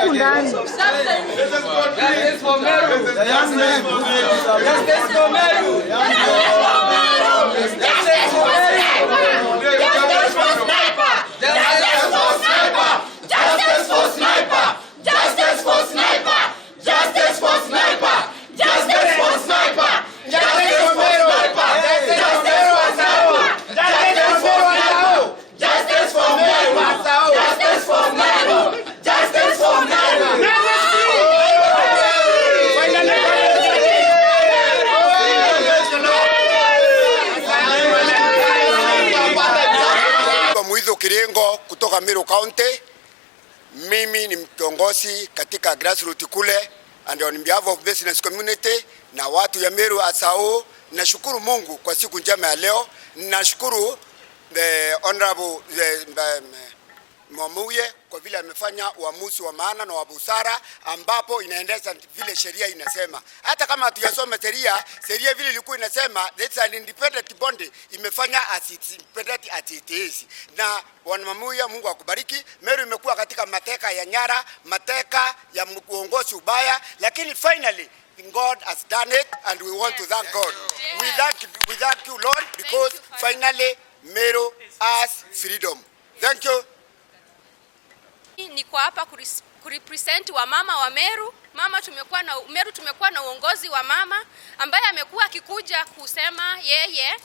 huku ndani. Justice for Meru. Justice for Meru. Justice for Meru. Justice for sniper. Justice for sniper. Justice for sniper. Justice for sniper. Justice for sniper. Justice for sniper. Justice for sniper. Justice for Meru. Justice for Meru. Justice for Meru. Kirengo kutoka Meru County. Mimi ni kiongozi katika grassroots kule, and on behalf of business community na watu ya Meru asao, nashukuru Mungu kwa siku njema ya leo. Nashukuru the honorable Mwamuye kwa vile amefanya uamuzi wa maana na wa busara, ambapo inaendesha vile sheria inasema. Hata kama hatujasoma sheria vile ilikuwa inasema that's an independent body, imefanya as it's independent as it is. Na Bwana Mwamuye, Mungu akubariki. Meru imekuwa katika mateka ya nyara, mateka ya uongozi ubaya, lakini finally God has done it, and we want to thank God. We thank you Lord, because finally Meru has freedom. Thank you. Niko hapa kurepresent wa mama wa Meru. Meru tumekuwa na uongozi wa mama ambaye amekuwa akikuja kusema yeye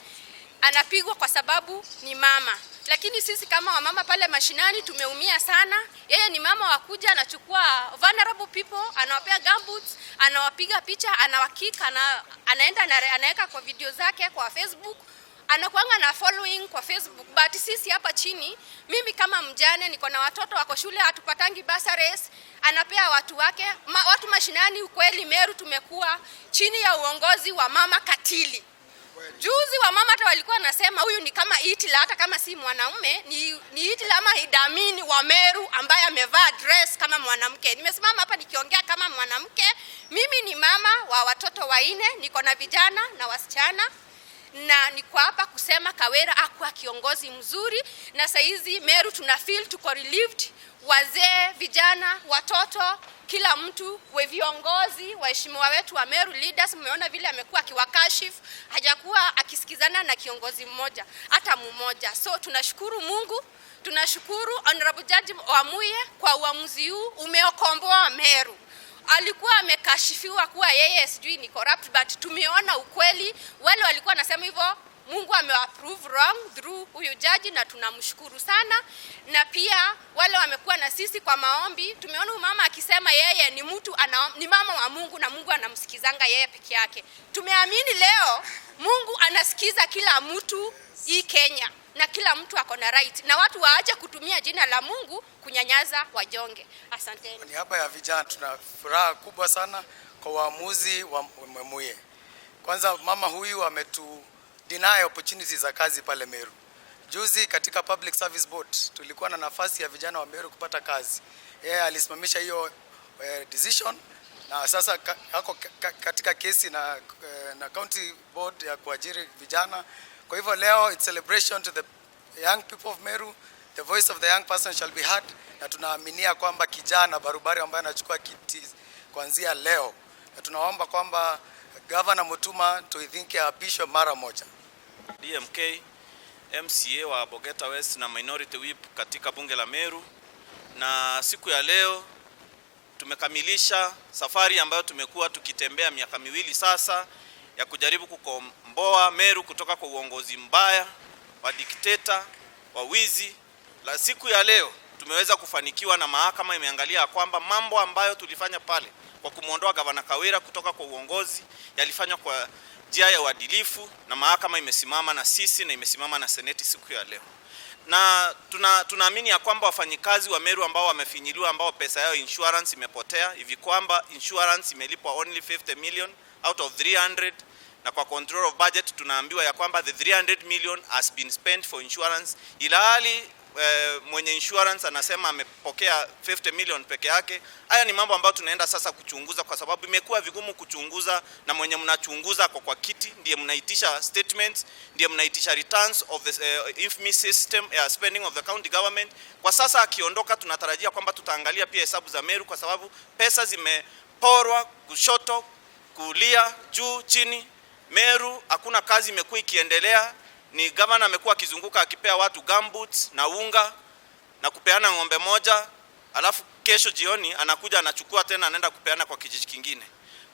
anapigwa kwa sababu ni mama. Lakini sisi kama wamama pale mashinani tumeumia sana. Yeye ni mama wakuja anachukua vulnerable people, anawapea gumboots, anawapiga picha, anawakika, anaenda anaweka kwa video zake kwa Facebook. Anakuanga na following kwa Facebook, but sisi hapa chini, mimi kama mjane niko na watoto wako shule, hatupatangi bursaries, anapea watu wake, watu mashinani. Ukweli Meru tumekuwa chini ya uongozi wa mama katili. Juzi wa mama hata walikuwa nasema huyu ni kama Hitler, hata kama si mwanaume, ni Hitler ama idamini wa Meru ambaye amevaa dress kama mwanamke. Nimesimama hapa nikiongea kama mwanamke. Mimi ni mama wa watoto 4, niko na vijana na wasichana. Na niko hapa kusema Kawira akuwa kiongozi mzuri, na saizi Meru tuna feel tuko relieved. Wazee, vijana, watoto, kila mtu, we viongozi, waheshimiwa wetu wa Meru leaders, mmeona vile amekuwa akiwakashifu, hajakuwa akisikizana na kiongozi mmoja hata mmoja. So tunashukuru Mungu, tunashukuru Honorable Judge Mwamuye kwa uamuzi huu, umeokomboa Meru. Alikuwa amekashifiwa kuwa yeye sijui ni corrupt, but tumeona ukweli. Wale walikuwa nasema hivyo, Mungu ameapprove wrong through huyu judge, na tunamshukuru sana. Na pia wale wamekuwa na sisi kwa maombi, tumeona mama akisema yeye ni mtu ni mama wa Mungu na Mungu anamsikizanga yeye peke yake. Tumeamini leo Mungu anasikiza kila mtu hii Kenya, na kila mtu ako na right, na watu waache kutumia jina la Mungu kunyanyaza wajonge. Asanteni. Ni hapa ya vijana, tuna furaha kubwa sana kwa uamuzi wa Mwamuye. Kwanza mama huyu ametu deny opportunities za kazi pale Meru. Juzi katika Public Service Board tulikuwa na nafasi ya vijana wa Meru kupata kazi. Yeye alisimamisha hiyo decision, na sasa yako katika kesi na county board ya kuajiri vijana. Kwa hivyo leo it's celebration to the young people of Meru. The voice of the young person shall be heard, na tunaaminia kwamba kijana barubari ambaye anachukua kiti kuanzia leo, na tunaomba kwamba Governor Mutuma tuidhinke apishwe mara moja. DMK MCA wa Bogeta West na Minority Whip katika bunge la Meru, na siku ya leo tumekamilisha safari ambayo tumekuwa tukitembea miaka 2 sasa ya kujaribu kukomboa Meru kutoka kwa uongozi mbaya wa dikteta wa wizi. La siku ya leo tumeweza kufanikiwa, na mahakama imeangalia kwamba mambo ambayo tulifanya pale kwa kumuondoa Gavana Kawira kutoka kwa uongozi yalifanywa kwa njia ya uadilifu, na mahakama imesimama na sisi na imesimama na seneti siku ya leo. Na tunaamini ya kwamba wafanyikazi wa Meru ambao wamefinyiliwa, ambao pesa yao insurance imepotea, hivi kwamba insurance imelipwa only 50 million out of 300, na kwa control of budget tunaambiwa ya kwamba the 300 million has been spent for insurance, ilhali mwenye insurance anasema amepokea 50 million peke yake. Haya ni mambo ambayo tunaenda sasa kuchunguza, kwa sababu imekuwa vigumu kuchunguza, na mwenye mnachunguza kwa kiti ndiye mnaitisha statements, ndiye mnaitisha returns of the infamous system spending of the county government. Kwa sasa akiondoka, tunatarajia kwamba tutaangalia pia hesabu za Meru, kwa sababu pesa zimeporwa kushoto, kulia, juu, chini. Meru hakuna kazi imekuwa ikiendelea. Ni governor amekuwa akizunguka akipea watu gumboots na unga na kupeana ng'ombe moja, alafu kesho jioni anakuja anachukua tena anaenda kupeana kwa kijiji kingine.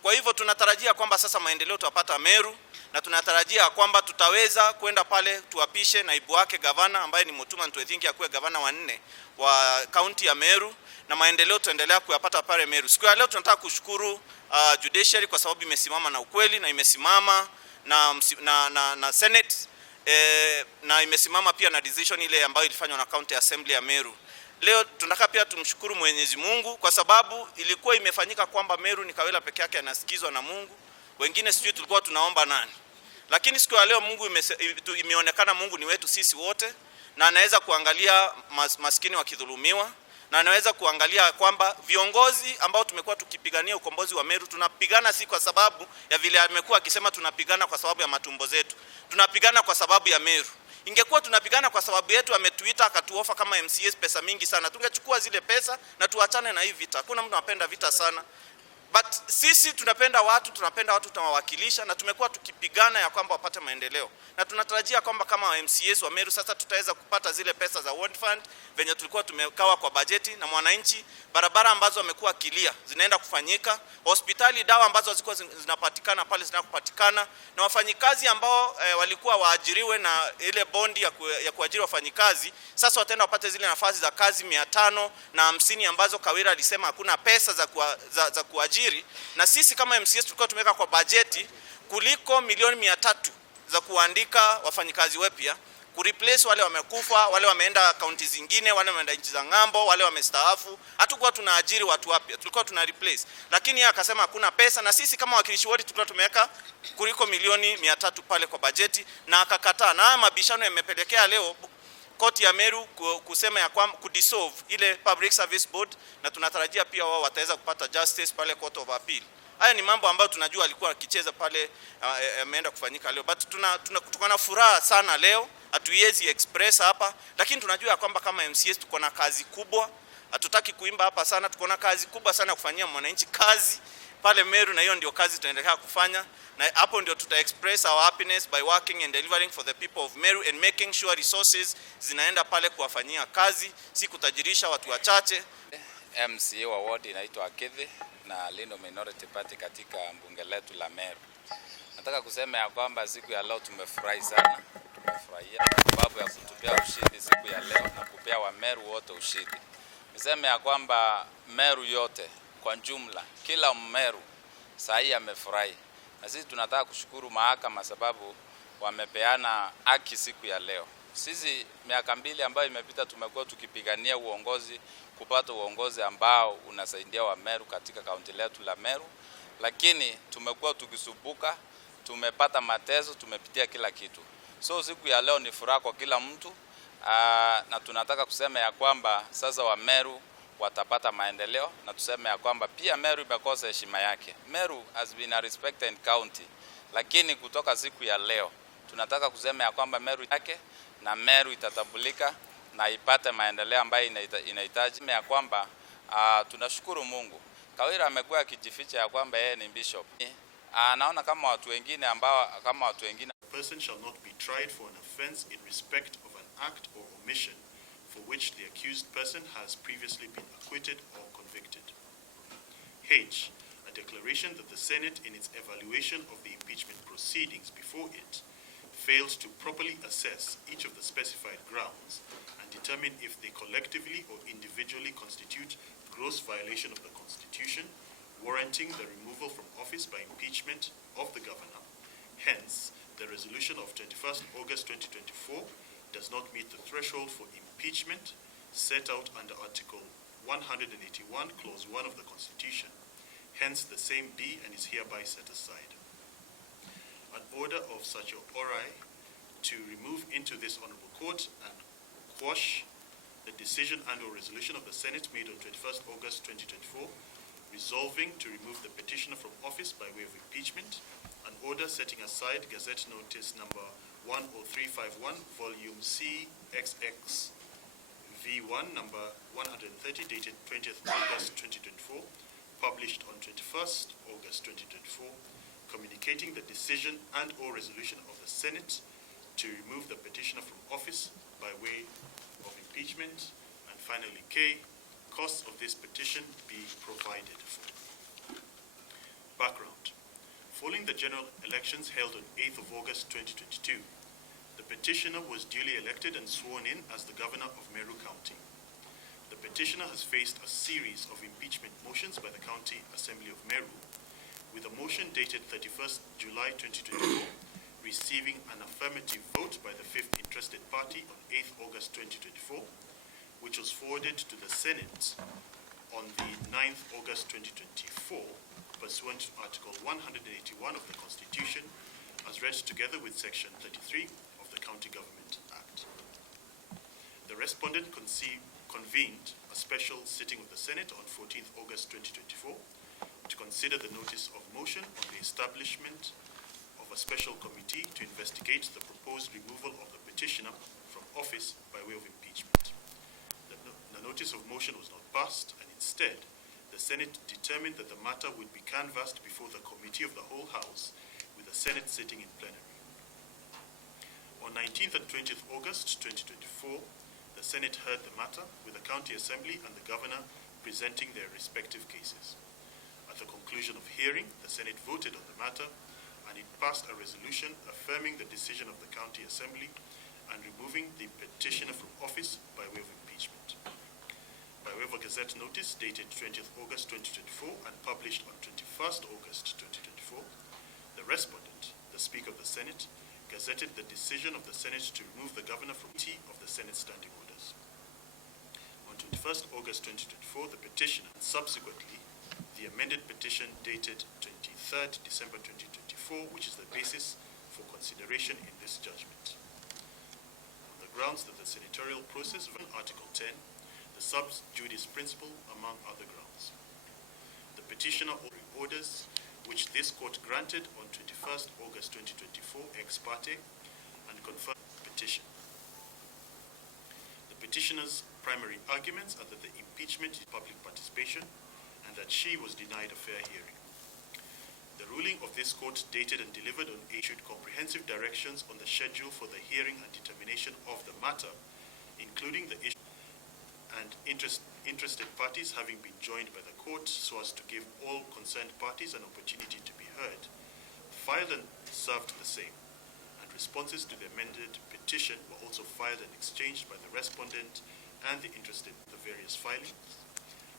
Kwa hivyo tunatarajia kwamba sasa maendeleo tutapata Meru, na tunatarajia kwamba tutaweza kwenda pale tuapishe naibu wake governor ambaye ni Mutuma Ntwethingi akuwe governor wa 4 wa county ya Meru, na maendeleo tuendelea kuyapata pale Meru. Siku ya leo tunataka kushukuru judiciary kwa sababu imesimama na ukweli, na imesimama na Senate, na imesimama pia na decision ile ambayo ilifanywa na County Assembly ya Meru. Leo tunataka pia tumshukuru Mwenyezi Mungu kwa sababu ilikuwa imefanyika kwamba Meru ni Kawira peke yake anasikizwa na Mungu. Wengine sijui tulikuwa tunaomba nani. Lakini siku ya leo Mungu imeonekana Mungu ni wetu sisi wote, na anaweza kuangalia maskini wakidhulumiwa, na anaweza kuangalia kwamba viongozi ambao tumekuwa tukipigania ukombozi wa Meru, tunapigana si kwa sababu ya vile amekuwa akisema tunapigana kwa sababu ya matumbo zetu. Tunapigana kwa sababu ya Meru. Ingekuwa tunapigana kwa sababu yetu, ametuita akatuofa kama MCAs pesa mingi sana, tungechukua zile pesa na tuachane na hii vita. Hakuna mtu anapenda vita sana. But sisi tunapenda watu tunawawakilisha, na tumekuwa tukipigana ya kwamba wapate maendeleo. Na tunatarajia kwamba kama MCAs wa Meru sasa tutaweza kupata zile pesa za World Fund venye tulikuwa tumekawa kwa bajeti, na mwananchi barabara ambazo wamekuwa kilia zinaenda kufanyika, hospitali dawa ambazo zilikuwa zinapatikana pale zinakupatikana, na wafanyikazi ambao walikuwa waajiriwe na ile bondi ya kuajiri wafanyikazi sasa wataenda wapate zile nafasi za kazi 550 ambazo Kawira alisema hakuna pesa za kuajiri. Na sisi kama MCAs tulikuwa tumeweka kwa bajeti kuliko milioni 300 za kuandika wafanyikazi wapya, kureplace wale wamekufa, wale wameenda kaunti zingine, wale wameenda nchi za ng'ambo, wale wamestaafu. Hatukuwa tunaajiri watu wapya, tulikuwa tuna replace. Lakini yeye akasema hakuna pesa, na sisi kama wakilishi wote tulikuwa tumeweka kuliko milioni 300 pale kwa bajeti, na akakataa. Na mabishano yamepelekea leo koti ya Meru kusema ya kwamba kudissolve ile Public Service Board, na tunatarajia pia wao wataweza kupata justice pale Court of Appeal. Haya ni mambo ambayo tunajua alikuwa akicheza pale, ameenda kufanyika leo. But tuko na furaha sana leo, hatuwezi express hapa, lakini tunajua kwamba kama MCAs tuko na kazi kubwa. Hatutaki kuimba hapa sana, tuko na kazi kubwa sana kufanyia mwananchi kazi pale Meru, na hiyo ndio kazi tunaendelea kufanya, na hapo ndio tuta express our happiness by working and delivering for the people of Meru and making sure resources zinaenda pale kuwafanyia kazi, si kutajirisha watu wachache. MCA wa ward inaitwa Akithi na Lino Minority Party katika bunge letu la Meru. Nataka kusema ya kwamba siku ya leo tumefurahi sana. Tumefurahia sababu ya kutupia ushindi siku ya leo na kupea wa Meru wote ushindi. Niseme ya kwamba Meru yote kwa jumla, kila Meru sahi amefurahi. Na sisi tunataka kushukuru mahakama sababu wamepeana haki siku ya leo. Sisi miaka 2 ambayo imepita tumekuwa tukipigania uongozi, kupata uongozi ambao unasaidia wa Meru katika kaunti letu la Meru, lakini tumekuwa tukisumbuka, tumepata mateso, tumepitia kila kitu. So siku ya leo ni furaha kwa kila mtu, na tunataka kusema ya kwamba sasa wa Meru watapata maendeleo, na tuseme ya kwamba pia Meru imekosa heshima yake. Meru has been a respected county, lakini kutoka siku ya leo tunataka kusema ya kwamba Meru yake na Meru itatambulika na ipate maendeleo ambayo inahitaji. Ya kwamba tunashukuru Mungu. Kawira amekuwa akijificha ya kwamba yeye ni bishop. Naona kama watu wengine A person shall not be tried for an offense in respect of an act or omission for which the accused person has previously been acquitted or convicted. H. A declaration that the Senate in its evaluation of the impeachment proceedings before it fails to properly assess each of the specified grounds and determine if they collectively or individually constitute gross violation of the Constitution, warranting the removal from office by impeachment of the governor. Hence, the resolution of 21st August 2024 does not meet the threshold for impeachment set out under Article 181, Clause 1 of the Constitution. Hence, the same be and is hereby set aside. An order of Sacho Orai to remove into this honorable court and quash the decision and/or resolution of the Senate made on 21st August 2024, resolving to remove the petitioner from office by way of impeachment, an order setting aside Gazette Notice number 10351, volume CXX V1 number 130 dated 20th August 2024, published on 21st August 2024, communicating the decision and/or resolution of the Senate to remove the petitioner from office by way of impeachment, and finally K, costs of this petition be provided for. Background. Following the general elections held on 8th of August 2022, the petitioner was duly elected and sworn in as the governor of Meru County. The petitioner has faced a series of impeachment motions by the County Assembly of Meru, with a motion dated 31st July 2024 receiving an affirmative vote by the 5th interested party on 8th August 2024, which was forwarded to the Senate on the 9th August 2024, pursuant to Article 181 of the Constitution, as read together with Section 33 of the County Government Act. The respondent convened a special sitting of the Senate on 14th August 2024 to consider the notice of motion on the establishment of a special committee to investigate the proposed removal of the petitioner from office by way of impeachment. The notice of motion was not passed, and instead, the Senate determined that the matter would be canvassed before the Committee of the Whole House, with the Senate sitting in plenary. On 19th and 20th August 2024, the Senate heard the matter, with the County Assembly and the Governor presenting their respective cases. At the conclusion of hearing, the Senate voted on the matter, and it passed a resolution affirming the decision of the County Assembly and removing the petitioner from office by way of impeachment. By way of a Gazette notice dated 20th August 2024 and published on 21st August 2024, the respondent, the Speaker of the Senate, gazetted the decision of the Senate to remove the Governor from of the Senate standing orders. On 21st August 2024, the petitioner, and subsequently, the amended petition dated 23rd December 2024, which is the basis for consideration in this judgment. On the grounds that the senatorial process of Article 10, the sub judice principle, among other grounds. The petitioner orders, which this court granted on 21st August 2024 ex parte, and confirmed the petition. The petitioner's primary arguments are that the impeachment is public participation and that she was denied a fair hearing. The ruling of this court, dated and delivered on issued comprehensive directions on the schedule for the hearing and determination of the matter, including the issue and interested parties having been joined by the court so as to give all concerned parties an opportunity to be heard, filed and served the same, and responses to the amended petition were also filed and exchanged by the respondent and the interested in the various filings.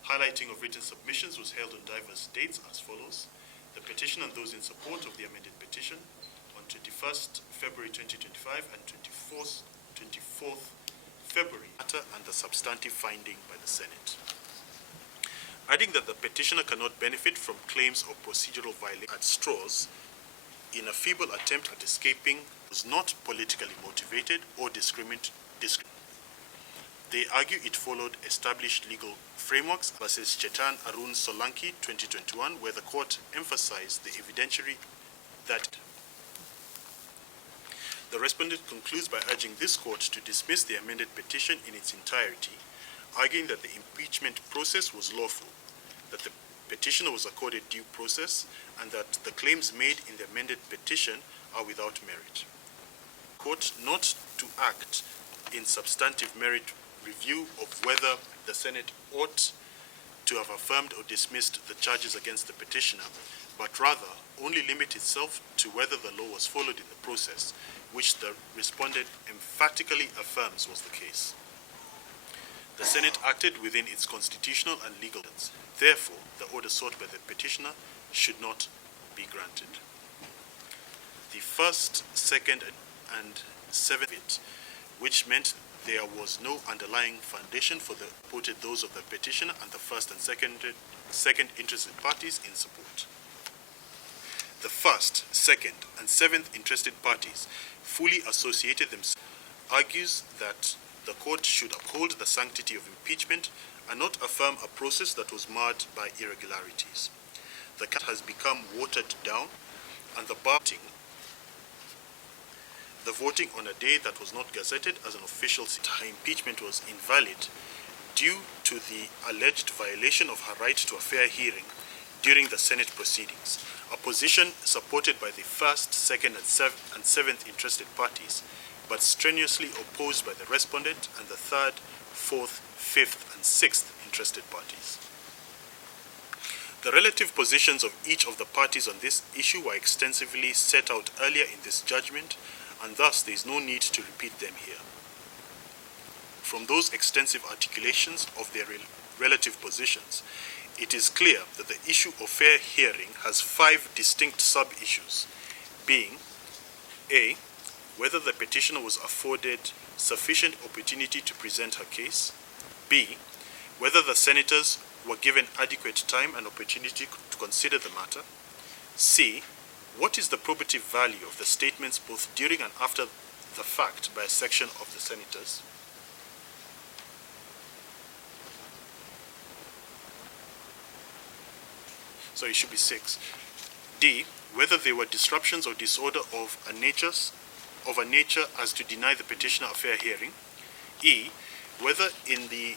Highlighting of written submissions was held on diverse dates as follows: the petition and those in support of the amended petition on 21st February 2025 and 24th February, and the substantive finding by the Senate. Adding that the petitioner cannot benefit from claims of procedural violation at straws in a feeble attempt at escaping was not politically motivated or discriminatory. They argue it followed established legal frameworks versus Chetan Arun Solanki 2021, where the court emphasized the evidentiary that the respondent concludes by urging this court to dismiss the amended petition in its entirety, arguing that the impeachment process was lawful, that the petitioner was accorded due process, and that the claims made in the amended petition are without merit. Court not to act in substantive merit review of whether the Senate ought to have affirmed or dismissed the charges against the petitioner, but rather only limit itself to whether the law was followed in the process, which the respondent emphatically affirms was the case. The Senate acted within its constitutional and legal rights. Therefore, the order sought by the petitioner should not be granted. The first, second, and seventh, which meant there was no underlying foundation for the reported those of the petitioner and the first and second interested parties in support. The first, second, and seventh interested parties fully associated themselves, argues that the court should uphold the sanctity of impeachment and not affirm a process that was marred by irregularities. The case has become watered down, and the voting on a day that was not gazetted as an official impeachment was invalid due to the alleged violation of her right to a fair hearing during the Senate proceedings, a position supported by the first, second, and seventh interested parties, but strenuously opposed by the respondent and the third, fourth, fifth, and sixth interested parties. The relative positions of each of the parties on this issue were extensively set out earlier in this judgment, and thus there is no need to repeat them here. From those extensive articulations of their relative positions, it is clear that the issue of fair hearing has 5 distinct sub-issues, being A, whether the petitioner was afforded sufficient opportunity to present her case, B, whether the senators were given adequate time and opportunity to consider the matter, C, what is the probative value of the statements both during and after the fact by a section of the senators, so it should be 6. D, whether there were disruptions or disorder of a nature as to deny the petitioner a fair hearing. E, whether in the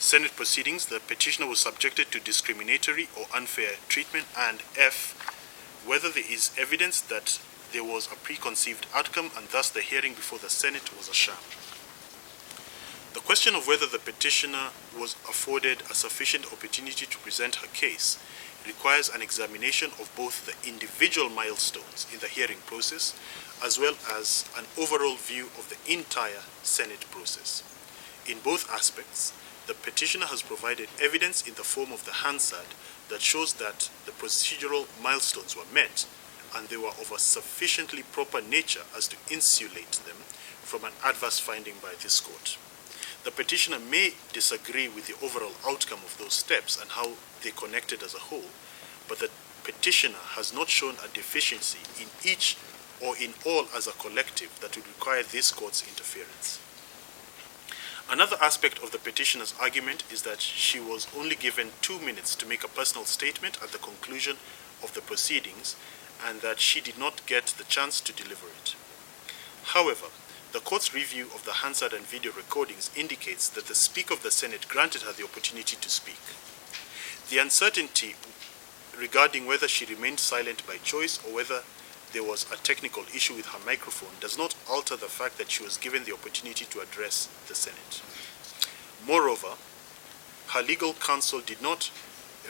Senate proceedings the petitioner was subjected to discriminatory or unfair treatment. And F, whether there is evidence that there was a preconceived outcome and thus the hearing before the Senate was a sham. The question of whether the petitioner was afforded a sufficient opportunity to present her case requires an examination of both the individual milestones in the hearing process as well as an overall view of the entire Senate process. In both aspects, the petitioner has provided evidence in the form of the Hansard that shows that the procedural milestones were met and they were of a sufficiently proper nature as to insulate them from an adverse finding by this court. The petitioner may disagree with the overall outcome of those steps and how they connected as a whole, but the petitioner has not shown a deficiency in each or in all as a collective that would require this court's interference. Another aspect of the petitioner's argument is that she was only given 2 minutes to make a personal statement at the conclusion of the proceedings and that she did not get the chance to deliver it. However, the court's review of the Hansard and video recordings indicates that the Speaker of the Senate granted her the opportunity to speak. The uncertainty regarding whether she remained silent by choice or whether there was a technical issue with her microphone does not alter the fact that she was given the opportunity to address the Senate. Moreover, her legal counsel did not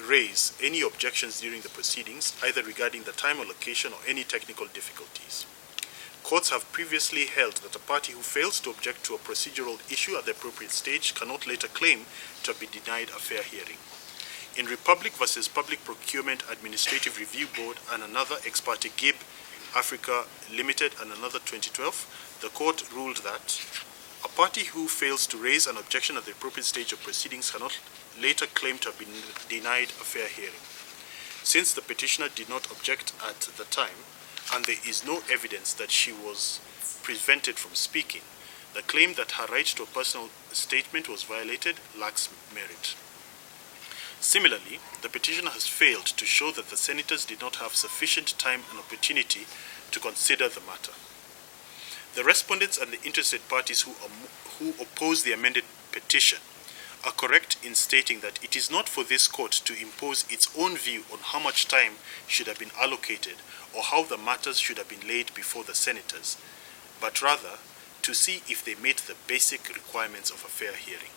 raise any objections during the proceedings, either regarding the time allocation or any technical difficulties. Courts have previously held that a party who fails to object to a procedural issue at the appropriate stage cannot later claim to have been denied a fair hearing. In Republic versus Public Procurement Administrative Review Board and another ex parte Gib Africa Limited and another 2012, the court ruled that a party who fails to raise an objection at the appropriate stage of proceedings cannot later claim to have been denied a fair hearing. Since the petitioner did not object at the time, and there is no evidence that she was prevented from speaking, the claim that her right to a personal statement was violated lacks merit. Similarly, the petitioner has failed to show that the senators did not have sufficient time and opportunity to consider the matter. The respondents and the interested parties who oppose the amended petition are correct in stating that it is not for this court to impose its own view on how much time should have been allocated or how the matters should have been laid before the senators, but rather to see if they meet the basic requirements of a fair hearing.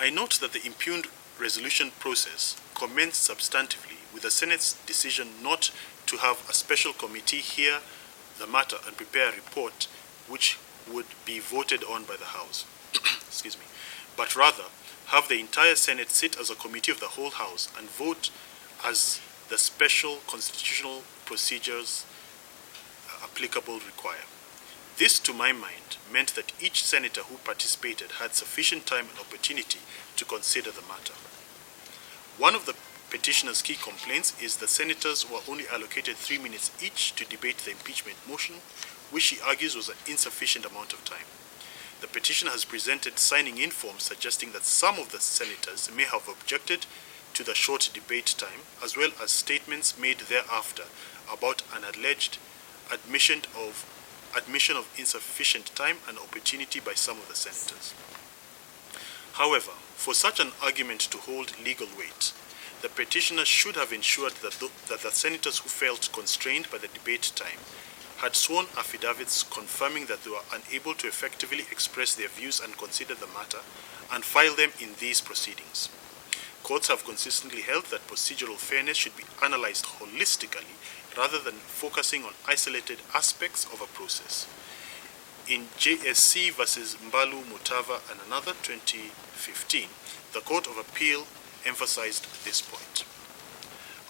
I note that the impugned resolution process commenced substantively with the Senate's decision not to have a special committee hear the matter and prepare a report which would be voted on by the House, but rather have the entire Senate sit as a committee of the whole House and vote as the special constitutional procedures applicable require. This, to my mind, meant that each senator who participated had sufficient time and opportunity to consider the matter. One of the petitioner's key complaints is that senators were only allocated 3 minutes each to debate the impeachment motion, which she argues was an insufficient amount of time. The petitioner has presented signing-in forms suggesting that some of the senators may have objected to the short debate time, as well as statements made thereafter about an alleged admission of insufficient time and opportunity by some of the senators. However, for such an argument to hold legal weight, the petitioner should have ensured that the senators who felt constrained by the debate time had sworn affidavits confirming that they were unable to effectively express their views and consider the matter and file them in these proceedings. Courts have consistently held that procedural fairness should be analyzed holistically rather than focusing on isolated aspects of a process. In JSC versus Mbalu Mutava and another 2015, the Court of Appeal emphasized this point.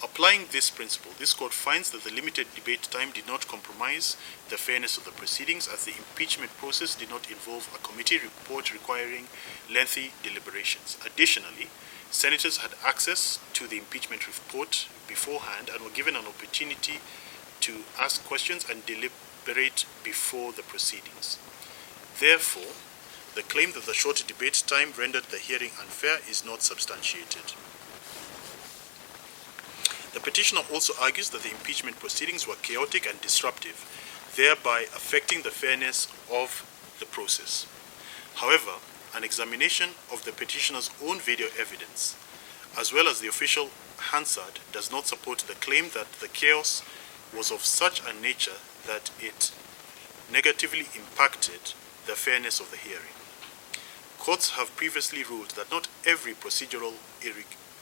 Applying this principle, this court finds that the limited debate time did not compromise the fairness of the proceedings, as the impeachment process did not involve a committee report requiring lengthy deliberations. Additionally, senators had access to the impeachment report beforehand and were given an opportunity to ask questions and deliberate before the proceedings. Therefore, the claim that the short debate time rendered the hearing unfair is not substantiated. The petitioner also argues that the impeachment proceedings were chaotic and disruptive, thereby affecting the fairness of the process. However, an examination of the petitioner's own video evidence, as well as the official Hansard, does not support the claim that the chaos was of such a nature that it negatively impacted the fairness of the hearing. Courts have previously ruled that not every procedural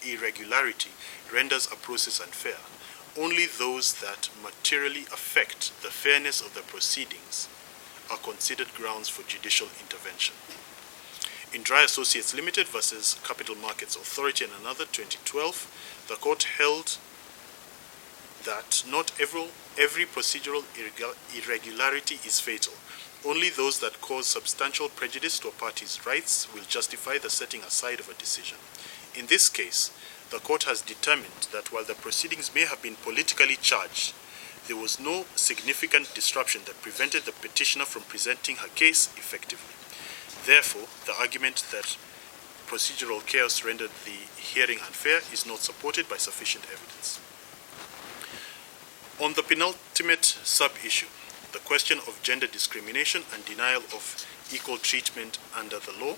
irregularity renders a process unfair. Only those that materially affect the fairness of the proceedings are considered grounds for judicial intervention. In Dry Associates Limited versus Capital Markets Authority and another 2012, the court held that not every procedural irregularity is fatal. Only those that cause substantial prejudice to a party's rights will justify the setting aside of a decision. In this case, the court has determined that while the proceedings may have been politically charged, there was no significant disruption that prevented the petitioner from presenting her case effectively. Therefore, the argument that procedural chaos rendered the hearing unfair is not supported by sufficient evidence. On the penultimate sub-issue, the question of gender discrimination and denial of equal treatment under the law,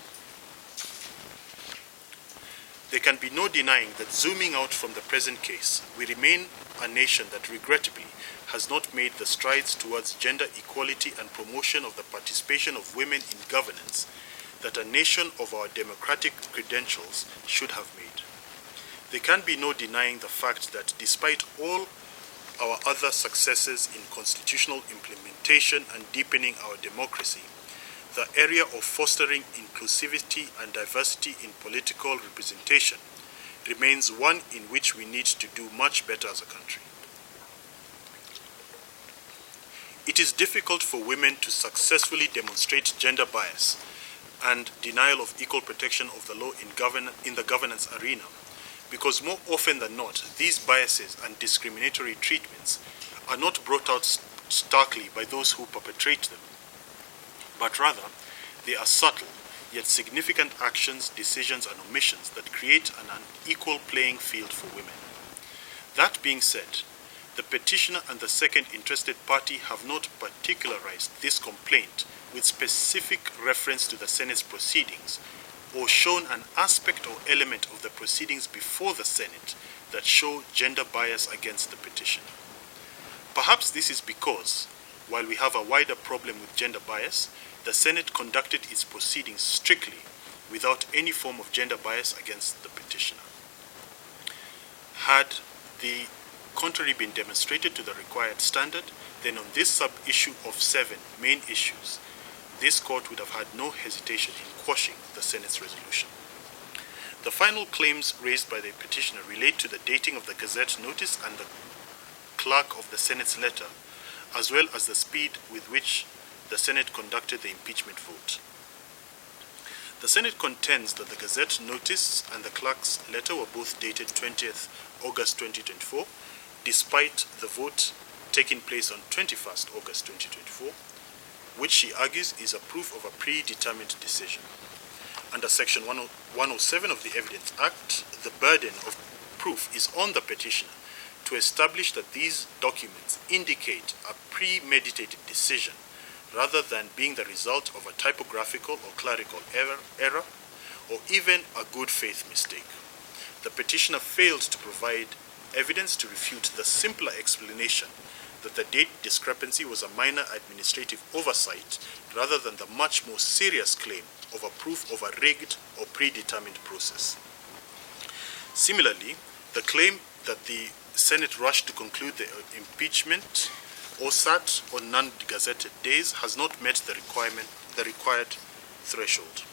there can be no denying that, zooming out from the present case, we remain a nation that regrettably has not made the strides towards gender equality and promotion of the participation of women in governance that a nation of our democratic credentials should have made. There can be no denying the fact that despite all our other successes in constitutional implementation and deepening our democracy, the area of fostering inclusivity and diversity in political representation remains one in which we need to do much better as a country. It is difficult for women to successfully demonstrate gender bias and denial of equal protection of the law in the governance arena, because more often than not, these biases and discriminatory treatments are not brought out starkly by those who perpetrate them, but rather they are subtle yet significant actions, decisions, and omissions that create an unequal playing field for women. That being said, the petitioner and the second interested party have not particularized this complaint with specific reference to the Senate's proceedings, or shown an aspect or element of the proceedings before the Senate that show gender bias against the petitioner. Perhaps this is because, while we have a wider problem with gender bias, the Senate conducted its proceedings strictly without any form of gender bias against the petitioner. Had the contrary been demonstrated to the required standard, then on this sub-issue of 7 main issues, this court would have had no hesitation in quashing the Senate's resolution. The final claims raised by the petitioner relate to the dating of the Gazette notice and the clerk of the Senate's letter, as well as the speed with which the Senate conducted the impeachment vote. The Senate contends that the Gazette notice and the clerk's letter were both dated 20th August 2024, despite the vote taking place on 21st August 2024, which she argues is a proof of a predetermined decision. Under Section 107 of the Evidence Act, the burden of proof is on the petitioner to establish that these documents indicate a premeditated decision rather than being the result of a typographical or clerical error or even a good faith mistake. The petitioner failed to provide evidence to refute the simpler explanation that the date discrepancy was a minor administrative oversight rather than the much more serious claim of a proof of a rigged or predetermined process. Similarly, the claim that the Senate rushed to conclude the impeachment or sat on non-gazetted days has not met the required threshold,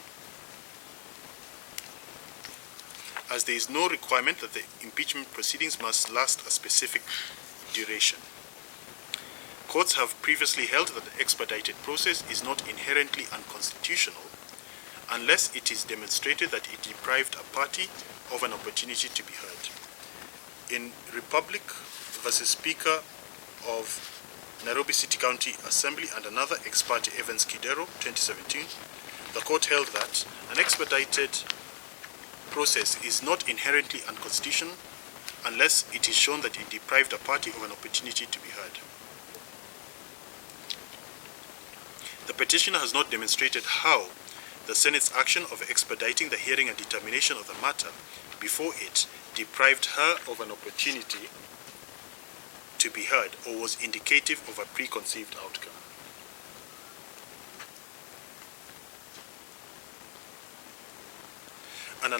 as there is no requirement that the impeachment proceedings must last a specific duration. Courts have previously held that the expedited process is not inherently unconstitutional unless it is demonstrated that it deprived a party of an opportunity to be heard. In Republic versus Speaker of Nairobi City County Assembly and another ex parte Evans Kidero, 2017, the court held that an expedited process is not inherently unconstitutional unless it is shown that it deprived a party of an opportunity to be heard. The petitioner has not demonstrated how the Senate's action of expediting the hearing and determination of the matter before it deprived her of an opportunity to be heard or was indicative of a preconceived outcome. An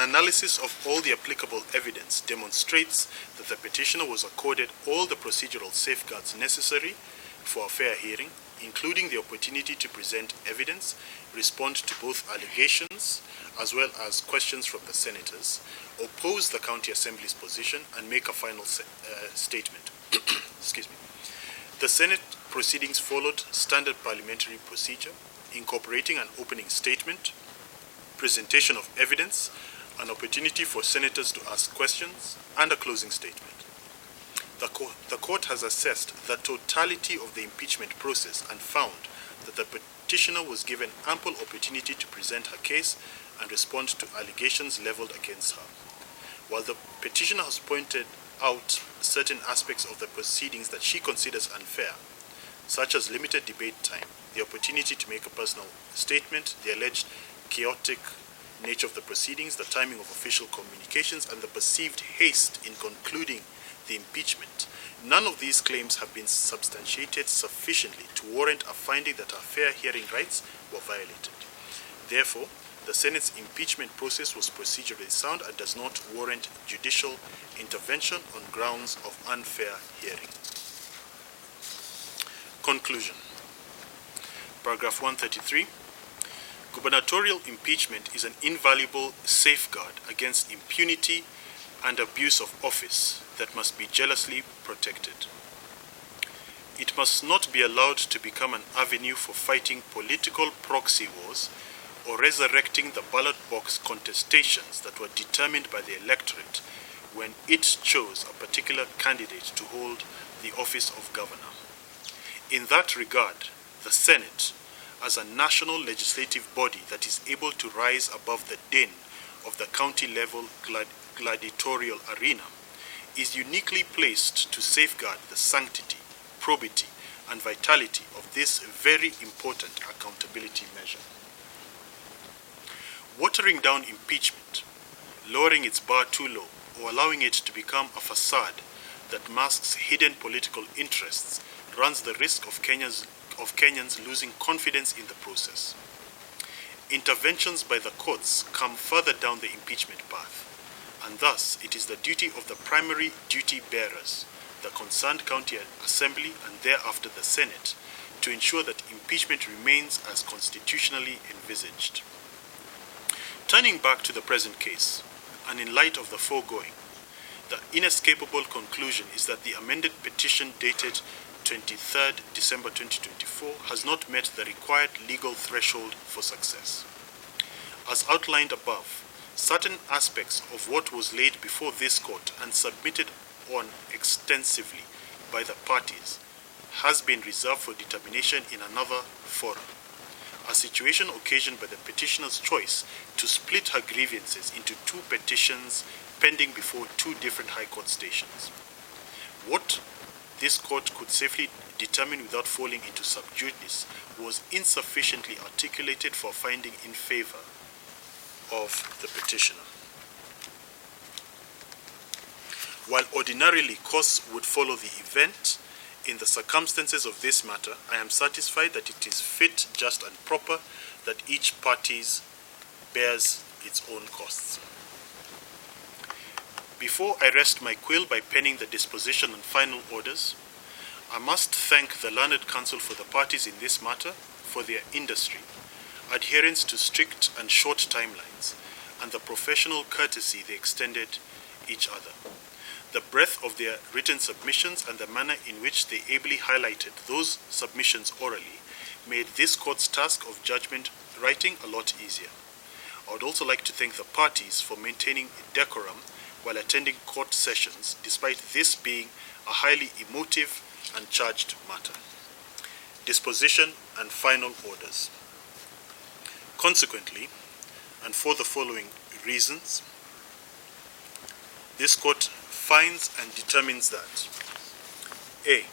analysis of all the applicable evidence demonstrates that the petitioner was accorded all the procedural safeguards necessary for a fair hearing, including the opportunity to present evidence, respond to both allegations as well as questions from the senators, oppose the county assembly's position, and make a final statement. Excuse me. The Senate proceedings followed standard parliamentary procedure, incorporating an opening statement, presentation of evidence, an opportunity for senators to ask questions, and a closing statement. The court has assessed the totality of the impeachment process and found that the petitioner was given ample opportunity to present her case and respond to allegations leveled against her. While the petitioner has pointed out certain aspects of the proceedings that she considers unfair, such as limited debate time, the opportunity to make a personal statement, the alleged chaotic nature of the proceedings, the timing of official communications, and the perceived haste in concluding the impeachment, none of these claims have been substantiated sufficiently to warrant a finding that her fair hearing rights were violated. Therefore, the Senate's impeachment process was procedurally sound and does not warrant judicial intervention on grounds of unfair hearing. Conclusion. Paragraph 133. Gubernatorial impeachment is an invaluable safeguard against impunity and abuse of office that must be jealously protected. It must not be allowed to become an avenue for fighting political proxy wars or resurrecting the ballot box contestations that were determined by the electorate when it chose a particular candidate to hold the office of governor. In that regard, the Senate, as a national legislative body that is able to rise above the din of the county-level gladiatorial arena, is uniquely placed to safeguard the sanctity, probity, and vitality of this very important accountability measure. Watering down impeachment, lowering its bar too low, or allowing it to become a facade that masks hidden political interests runs the risk of Kenyans losing confidence in the process. Interventions by the courts come further down the impeachment path, and thus it is the duty of the primary duty bearers, the concerned county assembly and thereafter the Senate, to ensure that impeachment remains as constitutionally envisaged. Turning back to the present case, and in light of the foregoing, the inescapable conclusion is that the amended petition dated 23rd December 2024 has not met the required legal threshold for success. As outlined above, certain aspects of what was laid before this court and submitted on extensively by the parties has been reserved for determination in another forum, a situation occasioned by the petitioner's choice to split her grievances into 2 petitions pending before 2 different High Court stations. What this court could safely determine without falling into sub judice was insufficiently articulated for finding in favor of the petitioner. While ordinarily course would follow the event, in the circumstances of this matter, I am satisfied that it is fit, just, and proper that each party bears its own costs. Before I rest my quill by penning the disposition and final orders, I must thank the learned counsel for the parties in this matter for their industry, adherence to strict and short timelines, and the professional courtesy they extended each other. The breadth of their written submissions and the manner in which they ably highlighted those submissions orally made this court's task of judgment writing a lot easier. I would also like to thank the parties for maintaining decorum while attending court sessions, despite this being a highly emotive and charged matter. Disposition and final orders. Consequently, and for the following reasons, this court finds and determines that A.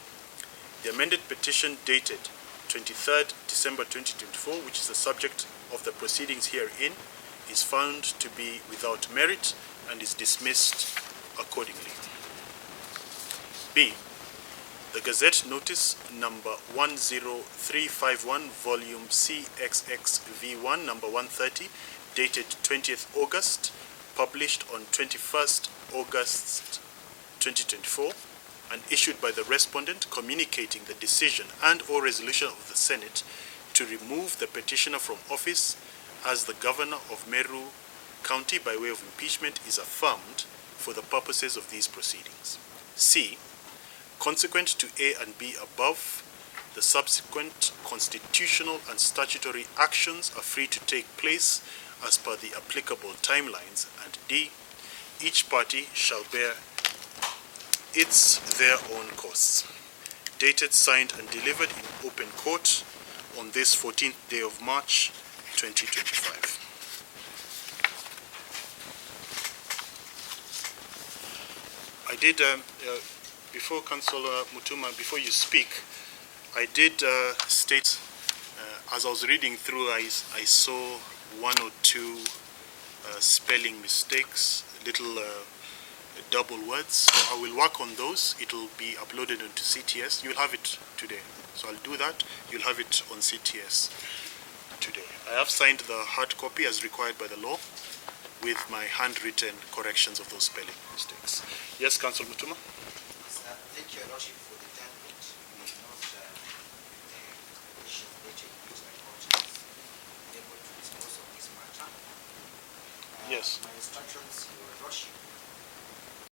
The amended petition dated 23rd December 2024, which is the subject of the proceedings herein, is found to be without merit and is dismissed accordingly. B. The Gazette Notice number 10351, volume CXXV1, number 130, dated 20th August, published on 21st August 2024, and issued by the respondent communicating the decision and or resolution of the Senate to remove the petitioner from office as the governor of Meru County by way of impeachment is affirmed for the purposes of these proceedings. C. Consequent to A and B above, the subsequent constitutional and statutory actions are free to take place as per the applicable timelines. And D. Each party shall bear their own costs. Dated, signed, and delivered in open court on this 14th day of March, 2025. I did, before Councillor Mutuma, before you speak, I did state, as I was reading through, I saw 1 or 2 spelling mistakes, little double words. So I will work on those. It will be uploaded onto CTS. You'll have it today. So I'll do that. You'll have it on CTS today. I have signed the hard copy as required by the law with my handwritten corrections of those spelling mistakes. Yes, Councillor Mutuma? Thank you, Your Lordship, for the time which we not the issue which my court is able to dispose of this matter. Yes. My instructions